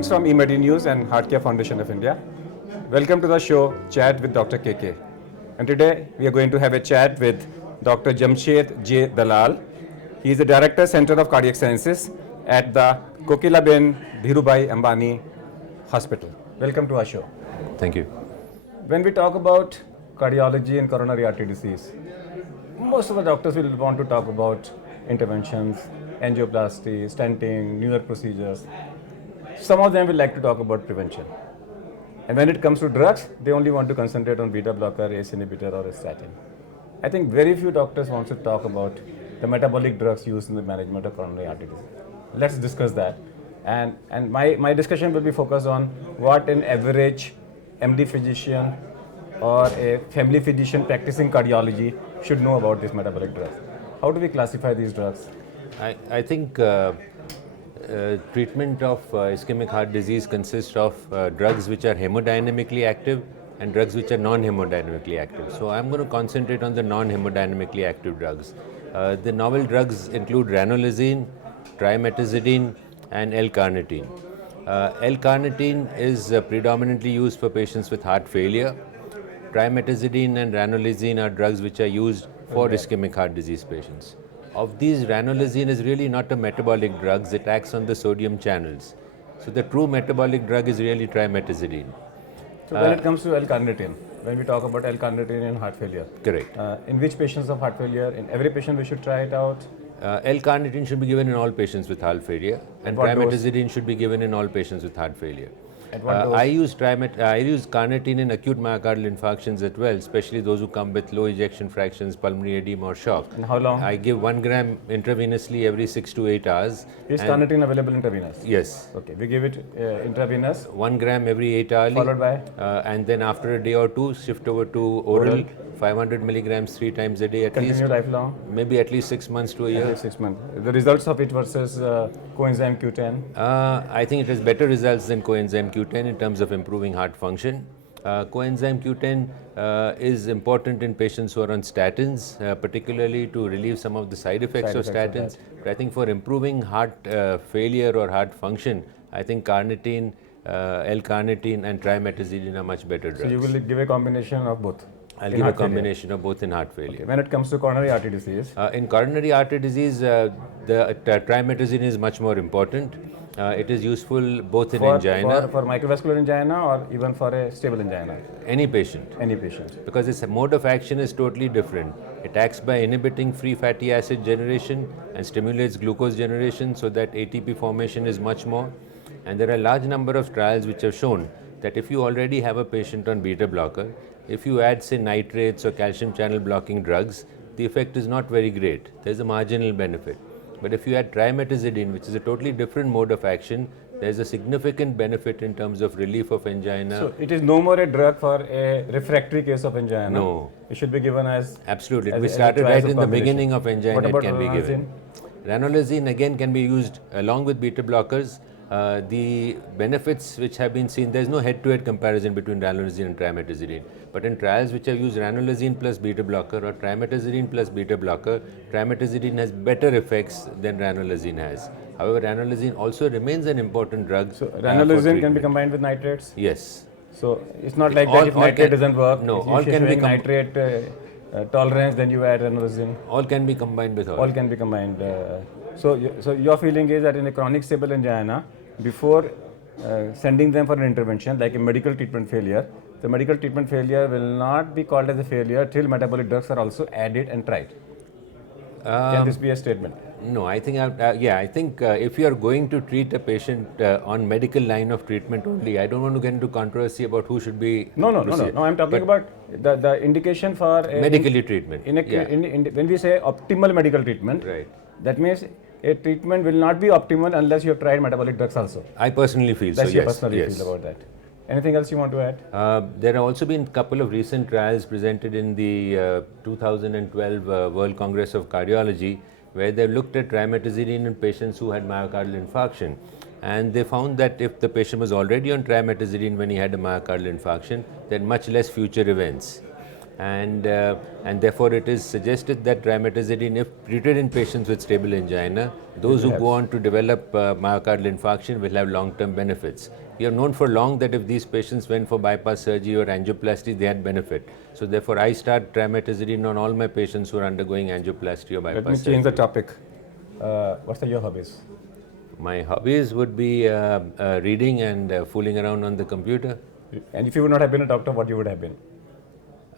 Greetings from eMedi News and Heartcare Foundation of India. Welcome to the show Chat with Dr. KK. And today we are going to have a chat with Dr. Jamshed J Dalal. He is the Director Center of Cardiac Sciences at the Kokilaben Dhirubhai Ambani Hospital. Welcome to our show. Thank you. When we talk about cardiology and coronary artery disease, most of the doctors will want to talk about interventions, angioplasty, stenting, newer procedures. Some of them will like to talk about prevention. And when it comes to drugs, they only want to concentrate on beta blocker, ACE inhibitor or a statin. I think very few doctors want to talk about the metabolic drugs used in the management of coronary artery disease. Let's discuss that. And my discussion will be focused on what an average MD physician or a family physician practicing cardiology should know about these metabolic drugs. How do we classify these drugs? I think treatment of ischemic heart disease consists of drugs which are hemodynamically active and drugs which are non-hemodynamically active. So I'm going to concentrate on the non-hemodynamically active drugs. The novel drugs include ranolazine, trimetazidine and L-carnitine. L-carnitine is predominantly used for patients with heart failure. Trimetazidine and ranolazine are drugs which are used for ischemic heart disease patients. Of these, ranolazine is really not a metabolic drug. It acts on the sodium channels. So the true metabolic drug is really trimetazidine. So when it comes to L-carnitine, when we talk about L-carnitine in heart failure, correct. In which patients of heart failure? In every patient we should try it out? L-carnitine should be given in all patients with heart failure, and trimetazidine should be given in all patients with heart failure. I use carnitine in acute myocardial infarctions as well, especially those who come with low ejection fractions, pulmonary edema or shock. And how long? I give 1 gram intravenously every 6 to 8 hours. Is carnitine available intravenous? Yes. Okay, we give it intravenous. 1 gram every 8 hours. Followed by? And then after a day or two, shift over to oral. 500 milligrams 3 times a day at least. Continue lifelong? Maybe at least 6 months to a year. At least 6 months. The results of it versus coenzyme Q10? I think it has better results than coenzyme Q10 in terms of improving heart function. Coenzyme Q10 is important in patients who are on statins, particularly to relieve some of the side effects of statins. But I think for improving heart failure or heart function, I think carnitine, L-carnitine and trimetazidine are much better drugs. So you will give a combination of both? I'll give a combination of both in heart failure. Okay. When it comes to coronary artery disease? In coronary artery disease, the trimetazidine is much more important. It is useful both in angina. For microvascular angina or even for a stable angina? Any patient. Any patient. Because its mode of action is totally different. It acts by inhibiting free fatty acid generation and stimulates glucose generation so that ATP formation is much more. And there are a large number of trials which have shown that if you already have a patient on beta blocker, if you add say nitrates or calcium channel blocking drugs, the effect is not very great. There's a marginal benefit. But if you add trimetazidine, which is a totally different mode of action, there's a significant benefit in terms of relief of angina. So it is no more a drug for a refractory case of angina? No. It should be given as... Absolutely. We started right in the beginning of angina. What about it can be given. Ranolazine again can be used along with beta blockers. The benefits which have been seen, there's no head-to-head comparison between ranolazine and trimetazidine. But in trials which have used ranolazine plus beta blocker or trimetazidine plus beta blocker, trimetazidine has better effects than ranolazine has. However, ranolazine also remains an important drug. So ranolazine can be combined with nitrates? Yes. So it's not like that if nitrate doesn't work, no, if all can be nitrate tolerance, then you add ranolazine? All can be combined with all. All can be combined. So your feeling is that in a chronic stable angina, before sending them for an intervention like a medical treatment failure, the medical treatment failure will not be called as a failure till metabolic drugs are also added and tried. Can this be a statement? No, I think, I think if you are going to treat a patient on medical line of treatment only, I don't want to get into controversy about who should be... No, I'm talking about the indication for... medically treatment. When we say optimal medical treatment, right. That means a treatment will not be optimal unless you have tried metabolic drugs also. I personally feel so. That's your personal feel about that. Anything else you want to add? There have also been a couple of recent trials presented in the 2012 World Congress of Cardiology, where they looked at trimetazidine in patients who had myocardial infarction. And they found that if the patient was already on trimetazidine when he had a myocardial infarction, there had much less future events. and therefore it is suggested that trimetazidine, if treated in patients with stable angina, those who go on to develop myocardial infarction will have long-term benefits. We have known for long that if these patients went for bypass surgery or angioplasty, they had benefit. So therefore, I start trimetazidine on all my patients who are undergoing angioplasty or bypass surgery. Let me change the topic. What are your hobbies? My hobbies would be reading and fooling around on the computer. And if you would not have been a doctor, what you would have been?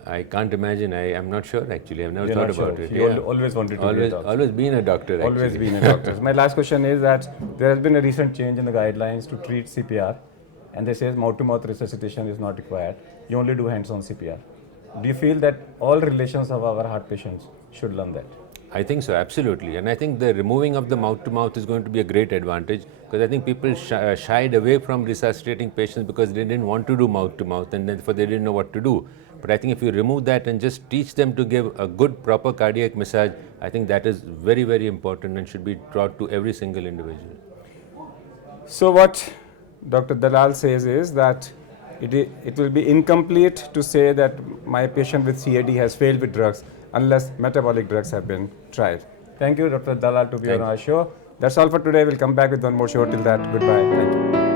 I can't imagine. I am not sure actually. I've never You're thought not about sure. it. You always wanted to be a doctor. Always been a doctor actually. Always been a doctor. My last question is that there has been a recent change in the guidelines to treat CPR, and they say mouth-to-mouth resuscitation is not required. You only do hands-on CPR. Do you feel that all relations of our heart patients should learn that? I think so, absolutely. And I think the removing of the mouth-to-mouth is going to be a great advantage, because I think people shied away from resuscitating patients because they didn't want to do mouth-to-mouth, and therefore they didn't know what to do. But I think if you remove that and just teach them to give a good, proper cardiac massage, I think that is very, very important and should be taught to every single individual. So what Dr. Dalal says is that it will be incomplete to say that my patient with CAD has failed with drugs unless metabolic drugs have been tried. Thank you, Dr. Dalal, to be on our show. That's all for today. We'll come back with one more show. Till that, goodbye. Thank you.